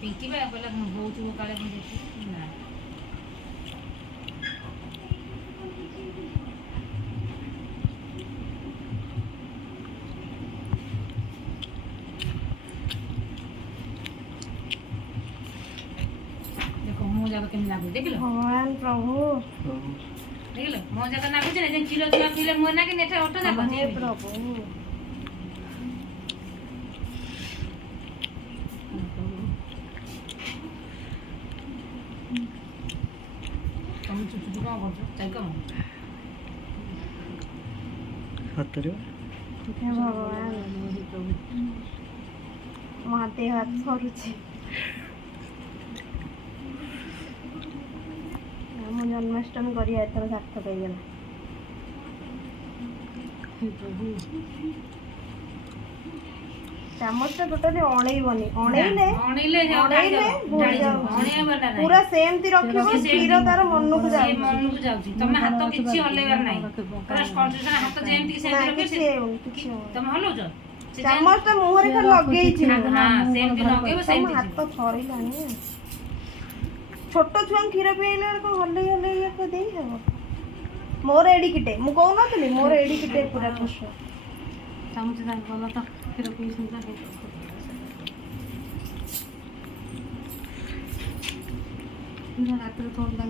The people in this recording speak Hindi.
ପିଙ୍କି ବା କହିଲା ବହୁତ କାଳେ ମୁଁ ଦେଖିବି ନା देखो मो जाक केम लागु देखिलो भगवान प्रभु देखिलो मो जाक लागु जे जे किलो छुआ पिले मो ना कि नेठा ऑटो जाक हे प्रभु तुम चुचु कौन करछो चाइ कम हातरे हे भगवान माते हाथ सरुचे मो जन्माष्टमी करिया एथर सार्थक ହେଇଗଲା चामच टोटली अणैबनी अणैले पूरा सेमती रखिबो क्षीर तार मन को जाउची तमे हाथ किछि हलेबार नाही पूरा कॉन्सेंट्रेशन हाथ जेमती सेमती रखे तमे हलो जो चामच ता मुहरे खाली लगेई छी हां सेमती लगेबो सेमती हाथ छरिलानी छोट छुआ क्षीर पिइले को हले हले ये को देई हेबो मोर एडी किटे मु कहू नथली मोर एडी किटे पूरा खुश चामच दा गला तो क्षीर पी सुनता है रात थोड़ा